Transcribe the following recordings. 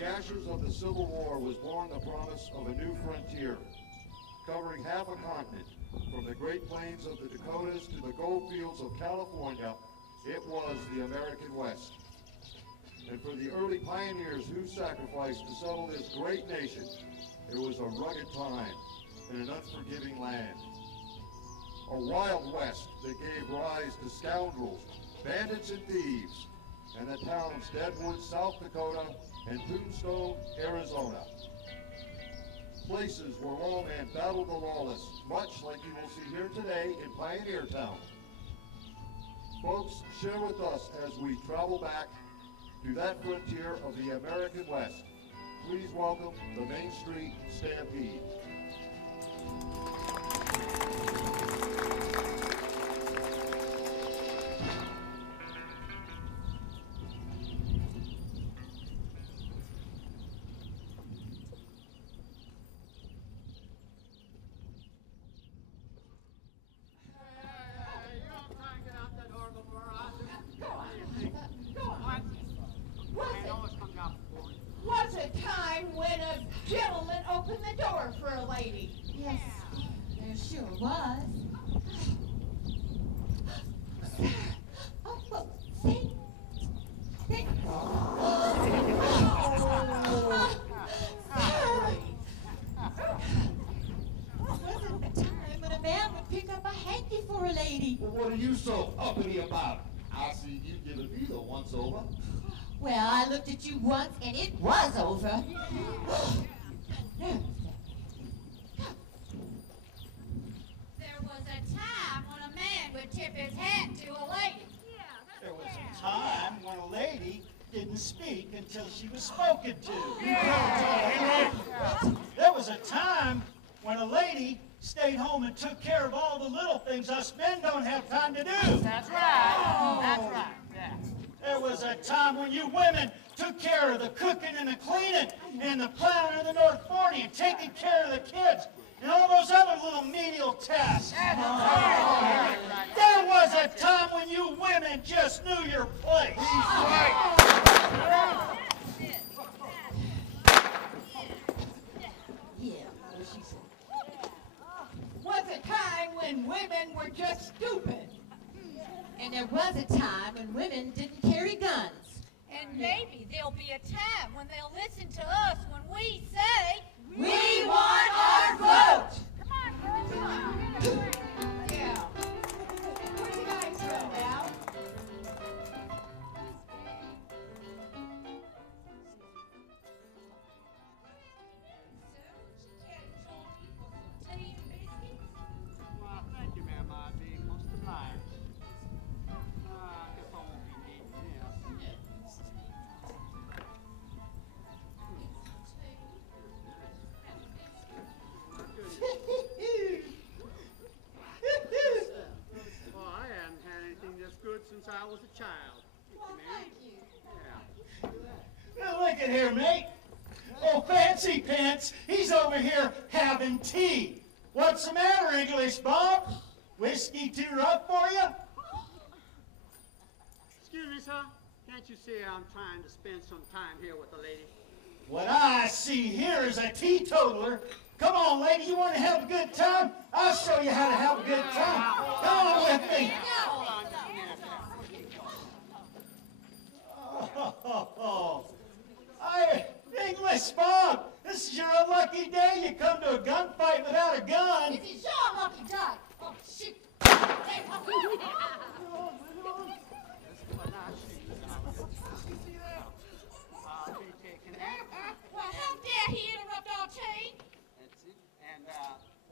the ashes of the Civil War was born the promise of a new frontier, covering half a continent, from the Great Plains of the Dakotas to the gold fields of California. It was the American West. And for the early pioneers who sacrificed to settle this great nation, it was a rugged time in an unforgiving land. A wild west that gave rise to scoundrels, bandits and thieves, and the towns Deadwood, South Dakota, and Tombstone, Arizona. Places where lawmen battled the lawless, much like you will see here today in Pioneertown. Folks, share with us as we travel back to that frontier of the American West. Please welcome the Main Street Stampede. Was a time when a gentleman opened the door for a lady. Yes, there sure was. Oh, well, see? Wasn't a time when a man would pick up a hanky for a lady. Well, what are you so uppity about? I see you giving me the once over. Well, I looked at you once and it was over. There was a time when a man would tip his hat to a lady. There was a time when a lady didn't speak until she was spoken to. There was a time when a lady stayed home and took care of all the little things us men don't have time to do. That's right. That's right. Yeah. There was a time when you women took care of the cooking and the cleaning and the plowing of the North 40 and taking care of the kids and all those other little menial tasks. There was a time when you women just knew your place. Was a time when women were just stupid. And there was a time when women didn't carry guns. And maybe there'll be a time when they'll listen to us when we say, We want our vote! Come on, girls. Yeah. What do you guys know now? Well, thank you, ma'am. I'd be most obliged. I guess I won't be needing this. Well, I hadn't had anything this good since I was a child. Well, thank you. Yeah. Now look at here, mate. Oh, Fancy Pants, he's over here having tea. What's the matter, English Bob? Whiskey too rough for you? Excuse me, sir. Can't you see I'm trying to spend some time here with the lady? What I see here is a teetotaler. Come on, lady, you want to have a good time? I'll show you how to have a good time. Come on with me. Oh, English Bob, this is your unlucky day. You come to a gunfight without a gun. This is your lucky day. Oh, shoot. Well, how dare he interrupt our tea? That's it. And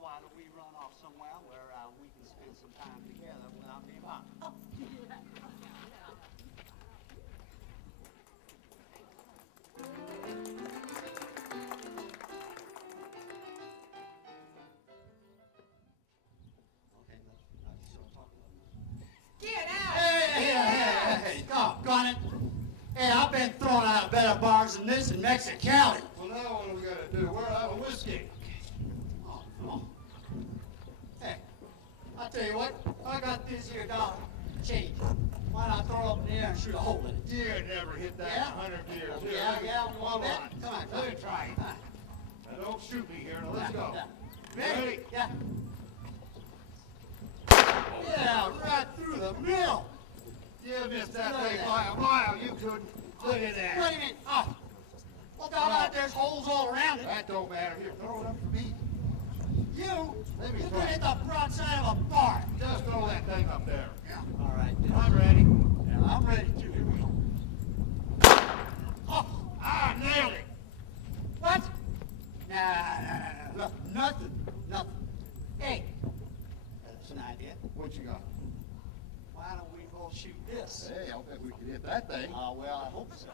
why don't we run off somewhere where we can spend some time together without being bothered? Get out! Hey, doggone it. Hey, I've been thrown out of better bars than this in Mexico County. Well, now what are we going to do? We're out of whiskey. Oh, no. Hey, I'll tell you what, I got this here dollar change. Why not throw it up in the air and shoot a hole in it? Deer never hit that in 100 years. Hold on. Come on, Let me try it. Now, don't shoot me here. Now, let's go. Ready? Yeah. Yeah, right through the middle. You missed that thing by a mile. You couldn't. Look at that. Wait a minute. Oh. Look out, there's holes all around it. That don't matter. Here, throw it up for me. You Let could hit the broadside of a bar. Just throw that thing up there. Yeah. All right. I'm ready. Yeah, I'm ready too. Here we go. Oh, I nailed it. what? Nah. Look, nothing. Hey, that's an idea. What you got? Why don't we go shoot this? Hey, I'll bet we can hit that thing. Well, I hope so.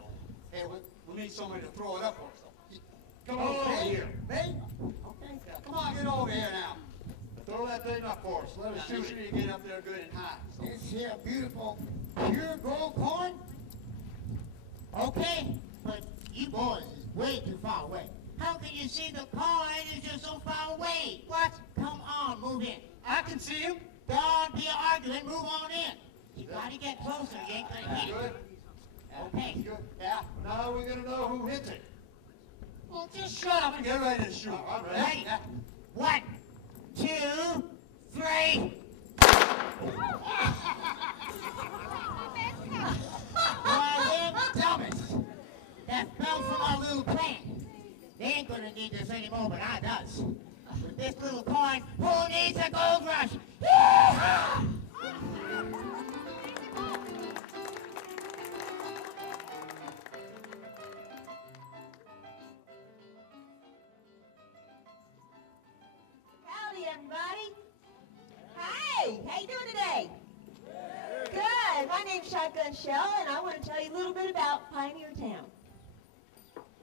Hey, we'll need somebody to throw it up for us. Come on over here. Me? Okay. Come on, get over here now. Throw that thing up for us. Let us Now, shoot make sure it. you get up there good and high. This here beautiful pure gold corn? Okay, but you boys is way too far away. How can you see the corn if you're so far away? What? Come on, move in. I can see him. Don't be arguing, move on in. You gotta get closer, you ain't gonna hit Good. it. Okay. Good. Yeah. Now we're gonna know who hits it. Well, just shut up and get ready to shoot. I'm ready. Ready? 1, 2, 3. Why, them dummies that fell from our little plane. They ain't gonna need this anymore, but I does. With this little coin, who needs a gold rush? Yeehaw! Howdy, everybody. Hey, how you doing today? Good. My name's Shotgun Shell, and I want to tell you a little bit about Pioneertown.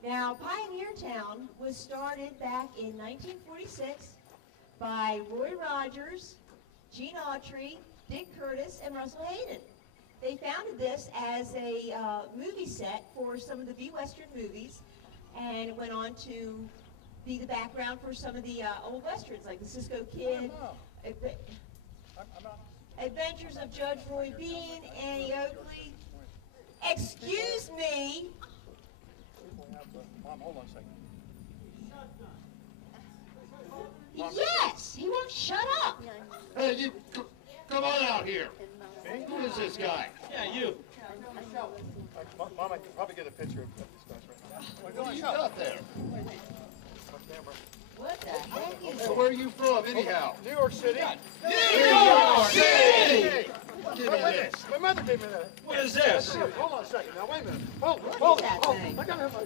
Now, Pioneertown was started back in 1946 by Roy Rogers, Gene Autry, Dick Curtis, and Russell Hayden. They founded this as a movie set for some of the B-Western movies, and it went on to be the background for some of the old westerns, like the Cisco Kid, Adventures of Judge Roy Bean, Annie Oakley. Excuse me. Mom, hold on a second. Yes, he won't shut up. Hey, you, come on out here. Who is this guy? Yeah, you. Mom, I can probably get a picture of these guys right now. What do you got there? What the heck is Hey, where are you from, anyhow? New York City. New York City! Give me this. My mother gave me that. What is this? Hold on a second. Now, wait a minute. What is that thing? I gotta have my...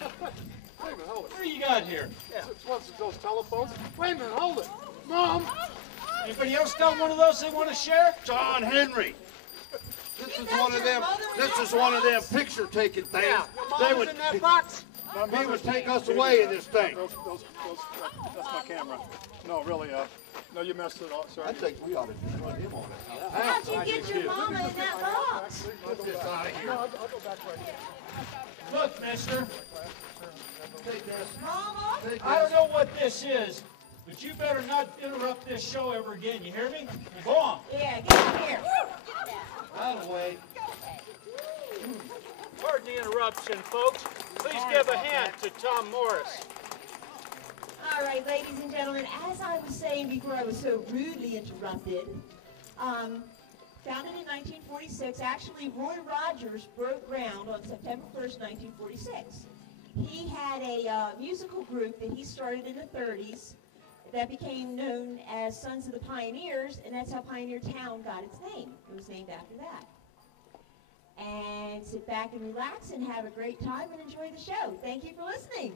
Wait a minute, hold it. What do you got here? It's one of those telephones. Wait a minute, hold it. Mom! Anybody else got one of those they want to share? John Henry. This is one of them. This is one of them picture-taking things. Your They mom would. was in that box. He would take us away in this thing. That's my camera. No, really, no, you messed it up, sir. I think we ought to join him on it. How'd you get your mama in that box? Get this out of here. I'll go back right here. Look, mister, Take this. Mama? Take I don't this. know what this is, but you better not interrupt this show ever again, you hear me? Go on. Yeah, get out here. Out of the way. Pardon the interruption, folks. Please give a hand to Tom Morris. All right, ladies and gentlemen, as I was saying before I was so rudely interrupted, founded in 1946, actually Roy Rogers broke ground on September 1st, 1946. He had a musical group that he started in the 30s that became known as Sons of the Pioneers, and that's how Pioneertown got its name. It was named after that. And sit back and relax and have a great time and enjoy the show. Thank you for listening.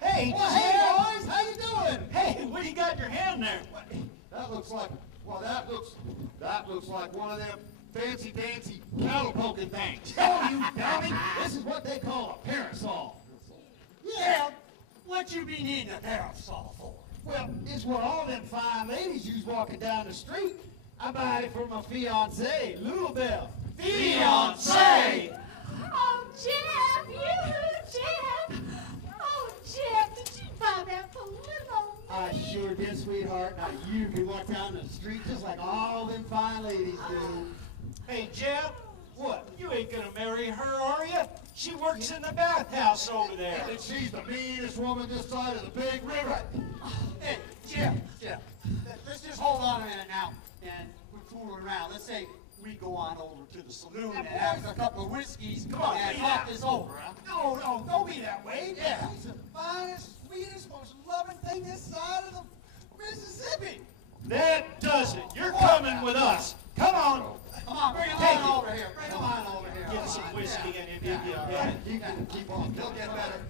Hey, boys, how you doing? Hey, what do you got in your hand there? That looks like. Well, that looks like one of them fancy dancy cattle poking things. Oh, you dummy! This is what they call a parasol. Yeah, What you be needing a parasol for? Well, it's what all them fine ladies use walking down the street. I buy it for my fiancée, Lulabelle. Fiancé! Oh, Jeff, Jeff. Oh, Jeff, did you buy that for little I sure did, sweetheart. Now you can walk down the street just like all them fine ladies do. Hey, Jeff, what? You ain't gonna marry her, are you? She works in the bathhouse over there. And she's the meanest woman this side of the big river. Hey, Jeff, let's just hold on a minute now and we're fooling around. Let's say we go on over to the saloon and have a couple of whiskeys and talk this over, huh? No, don't be that way. Yeah. He's the finest, sweetest, most loving thing this side of the Mississippi. That does it. You're coming with us. Come on. Come on, bring him Take on it. over here. Bring him on over here. Get some whiskey and if you get better. You can keep on. He'll get better.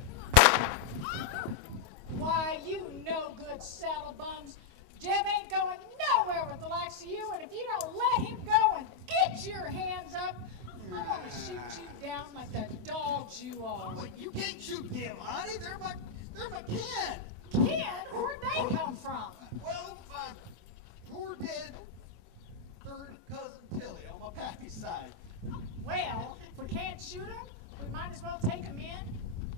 Why, you no good salad buns. Jim ain't going nowhere with the likes of you, and if you don't let him go and get your hands up, I'm gonna shoot you down like the dogs you are. Well, you can't shoot them, honey. They're my kin. Ken, where'd they come from? Well, my poor dead third cousin Tilly on my pappy's side. Well, if we can't shoot them, we might as well take them in.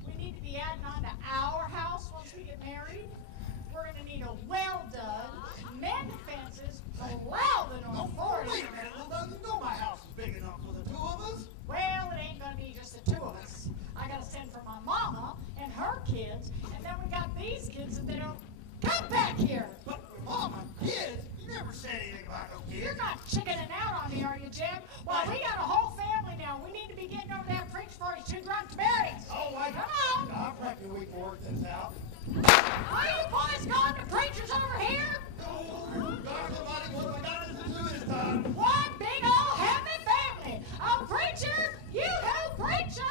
We need to be adding on to our house once we get married. We're gonna need a well-dug, mend fences, allow the North Forty. Wait a minute, Linda. You know my house is big enough for the two of us. Well, it ain't gonna be just the two of us. I gotta send for my mama and her kids, and then we got these kids that they don't come back here. But Mama, kids, you never said anything about no kids. You're not chickening out on me, are you, Jim? Well, we got a whole family now. We need to be getting over that preach before he's too drunk to marry us. Oh, Come on. I'm practically waiting to work this out. Are you boys going to preachers over here? One big old happy family. A preacher, you go preacher.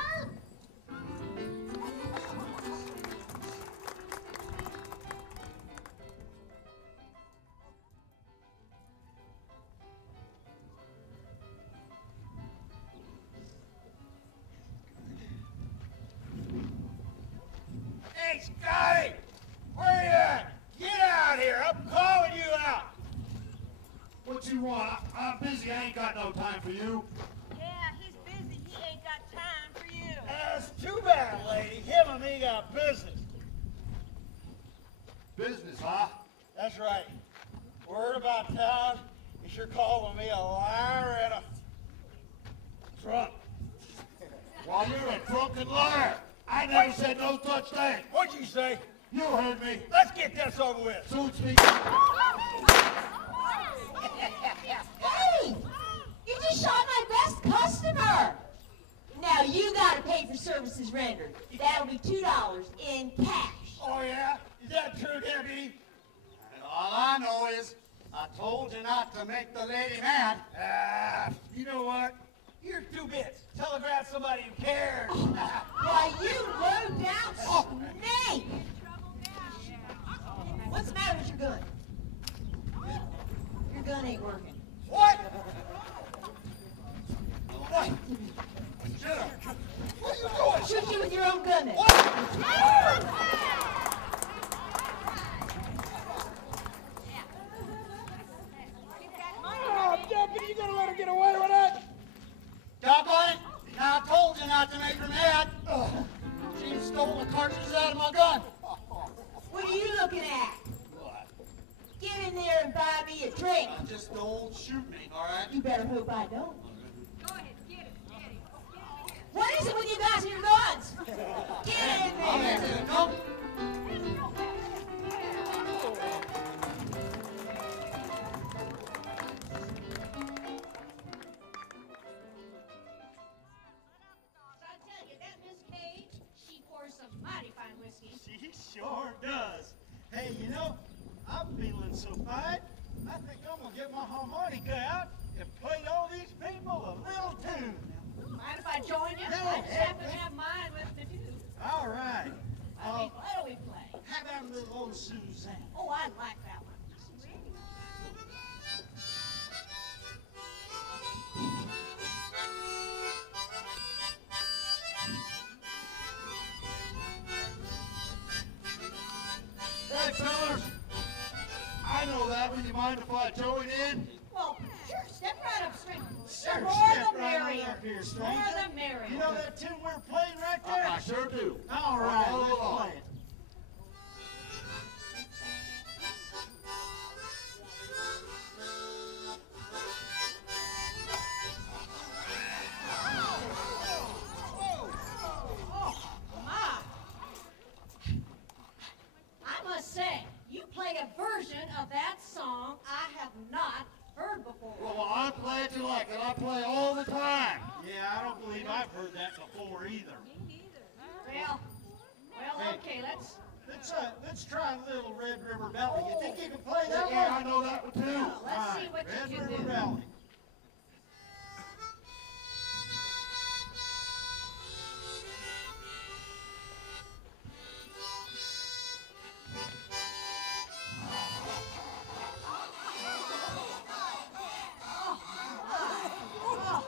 Hey, Scotty! Where you at? Get out here! I'm calling you out! What you want? I'm busy. I ain't got no time for you. Yeah, he's busy. He ain't got time for you. That's too bad, lady. Him and me got business. Business, huh? That's right. Word about town, you sure calling me a liar and a drunk. Well, you're a drunken liar. I never said no such thing. What'd you say? You heard me. Let's get this over with. Suits me. Hey! You just shot my best customer! Now you gotta pay for services rendered. That'll be $2 in cash. Oh, yeah? Is that true, Debbie? And all I know is I told you not to make the lady mad. You know what? Here's 2 bits. Telegraph somebody who cares. Why, you low down snake! What's the matter with your gun? Your gun ain't working. What? What? Shut up. What are you doing? Shoot you with your own gun then. Oh, Deputy, you gonna let her get away with that? Cowboy, I told you not to make her mad. She stole the cartridges out of my gun. What are you looking at? Get in there and buy me a drink. Just don't shoot me, all right? You better hope I don't. Go ahead, get it, get it. What is it with you guys and your guns? Get in I'm there. into it. Come. I tell you, that Miss Cage, she pours some mighty fine whiskey. She sure does. Hey, you know, I'm feeling so fine, I think I'm gonna get my harmonica out and play all these people a little tune. Mind if I join you? No, I just happen to have mine with me too. All right. What do we play? How about a little old Suzanne? Oh, I like that one. fellas? I know that. Would you mind if I join in? Well, sure, step right up, stranger. Sure, The more step the right on merrier. up here, The stranger. more the merrier. You know that tune we're playing right there? I sure do. All right, Follow let's along. play it. My. I must say, you play a version of that song I have not heard before. Well, I play it you like it. I play all the time. Yeah, I don't believe I've heard that before either. Well, okay, Let's try a little Red River Valley. You think you can play that Yeah, one? I know that one too. well, let's All see right, what Red you can River do. Valley.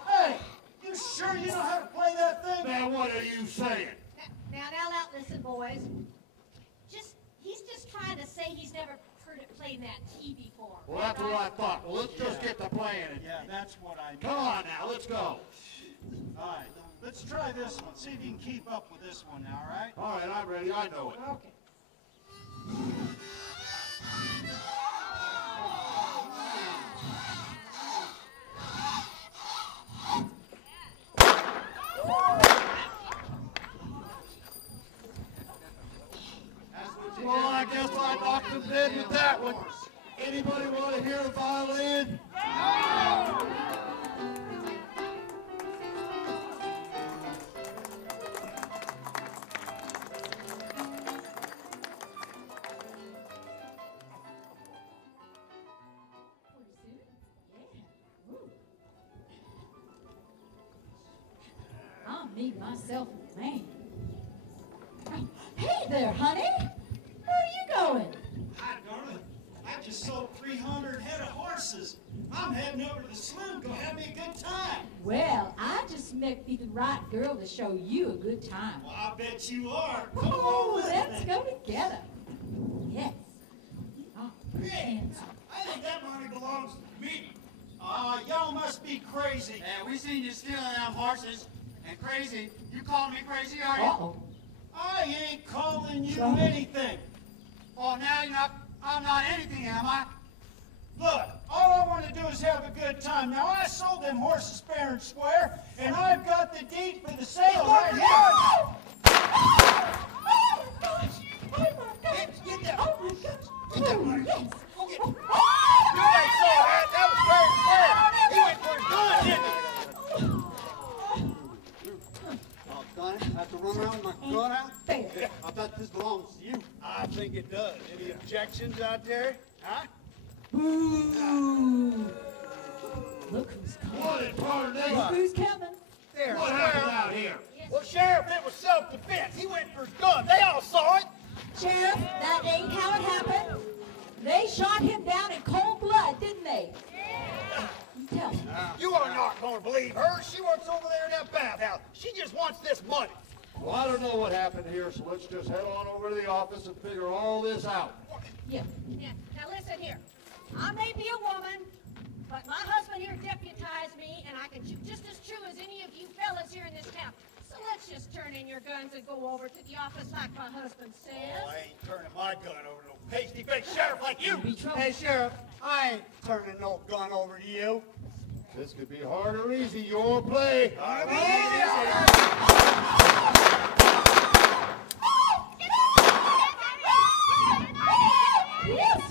Hey, you sure you know how to play that thing? Man, what are you saying? Now, listen, boys. He's just trying to say he's never heard it played in that key before. Well, that's what I thought. Well, let's just get to playing it. Yeah, that's what I mean. Come on now, let's go. All right, let's try this one. See if you can keep up with this one now, all right? All right, I'm ready. I know it. Okay. Well, I guess I knocked him dead with that one. Anybody want to hear a violin? I'll need myself a man. Hey there, honey. Where are you going? Hi, darling. I just sold 300 head of horses. I'm heading over to the saloon. Go have me a good time. Well, I just met the right girl to show you a good time. Well, I bet you are. Come on Oh, with let's me. go together. Yes. Oh, Hey, I think that money belongs to me. Y'all must be crazy. Yeah, we seen you stealing them horses. And crazy, you calling me crazy, are you? uh-oh. I ain't calling you anything. Oh, now I'm not anything, am I? Look, all I want to do is have a good time. Now, I sold them horses fair and square, and I've got the deed for the sale right here. Oh my gosh! Oh my gosh! Get that. Oh my gosh! Get that Oh, money. yes! Go get it. Oh, You guys saw that. That was fair and square. He went for his gun, didn't he? Oh, Donnie, I have to run around with my gun out? fair. I bet this belongs to you. I think it does. Any objections out there? Huh? Ooh. Look who's coming. What in tarnation? Look who's coming. There. What happened out here? Well, Sheriff, it was self-defense. He went for his gun. They all saw it. Sheriff, that ain't how it happened. They shot him down in cold blood, didn't they? You tell me. You are not going to believe her. She works over there in that bathhouse. She just wants this money. Well, I don't know what happened here, so let's just head on over to the office and figure all this out. Yeah. Now listen here. I may be a woman, but my husband here deputized me, and I can shoot just as true as any of you fellas here in this town. So let's just turn in your guns and go over to the office like my husband says. I ain't turning my gun over to no pasty-faced sheriff like you. Be trouble. Hey, Sheriff, I ain't turning no gun over to you. This could be hard or easy, your play. Yes,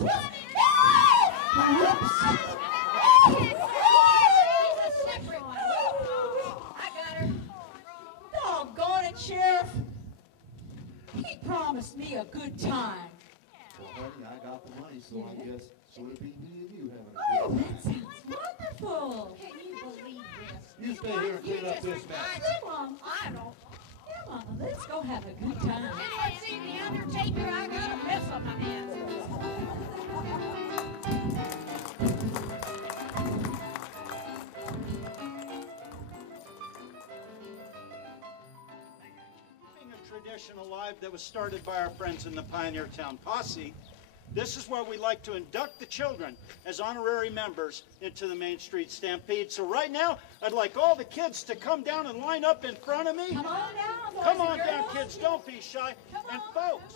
yes. He's a slippery one. I got her. Doggone it, Sheriff. He promised me a good time. Well, honey, I got the money, so I guess so it'd be me and you having a Oh, good that sounds wonderful. Can you believe this? You stay here and clean up this mess. Come on. I don't. Come on, let's go have a good time. Anyone see the Undertaker? I got a mess on my hands. Keeping a tradition alive that was started by our friends in the Pioneertown posse, This is where we like to induct the children as honorary members into the Main Street Stampede. So right now, I'd like all the kids to come down and line up in front of me. Come on down, boys Come and on down, girls. kids. Don't be shy. Come And on, folks,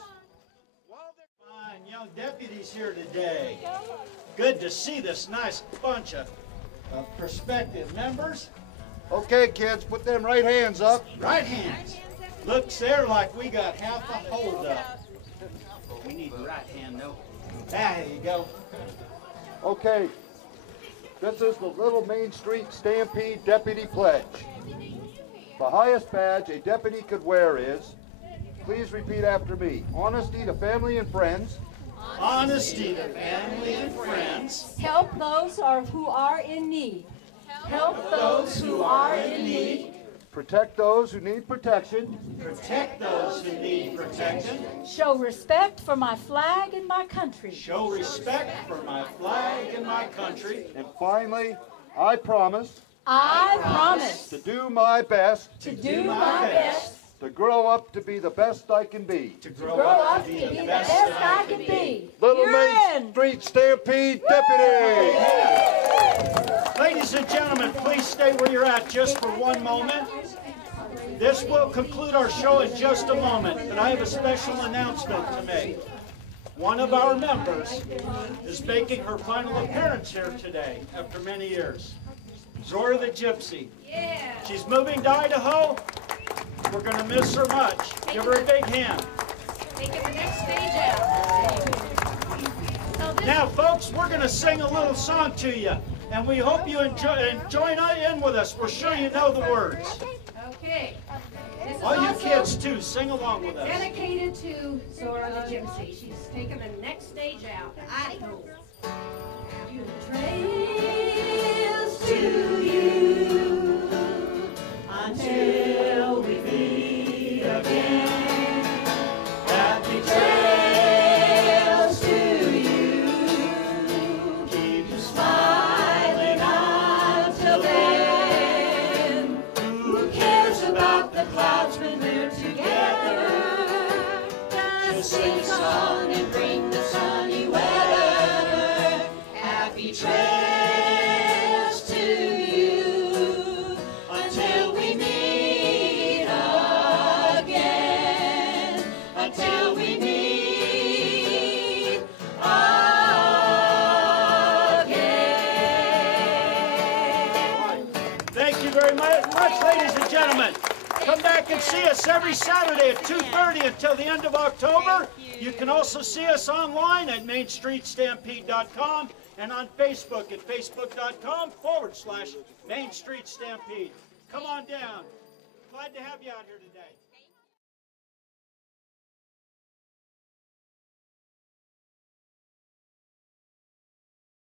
while they're fine young deputies here today, good to see this nice bunch of prospective members. Okay, kids, put them right hands up. Right hands. Looks there like we got half a hold up. We need the right hand, though. There you go. Okay, this is the Little Main Street Stampede Deputy Pledge. The highest badge a deputy could wear is, please repeat after me, honesty to family and friends. Honesty to family and friends. Help those who are in need. Help those who are in need. Protect those who need protection. Protect those who need protection. Show respect for my flag and my country. Show respect for my flag and my country. And finally, I promise I promise to do my best to do my best to grow up to be the best I can be. To grow up to be the best I can be. Little You're Main in. Street Stampede Deputy! Ladies and gentlemen, please stay where you're at just for one moment. This will conclude our show in just a moment, but I have a special announcement to make. One of our members is making her final appearance here today after many years. Zora the Gypsy. Yeah. She's moving to Idaho. We're going to miss her much. Give her a big hand. Taking the next stage out. So this Now, folks, we're going to sing a little song to you, and we hope you join in with us. We're sure you know the words. Okay. This is All you also kids, too, sing along with us. dedicated to Zora the Gypsy. She's taking the next stage out to Idaho. Trails to you until we meet again. Happy trails to you. Keep smiling until then. Who cares about the clouds when we're together? Just sing a song and bring the sunny weather. Happy trails to you until we meet again. Until we meet again. Thank you very much, ladies and gentlemen. Come back and see us every Saturday at 2:30 until the end of October. You can also see us online at MainStreetStampede.com and on Facebook at Facebook.com/Main Street Stampede. Come on down. Glad to have you out here today.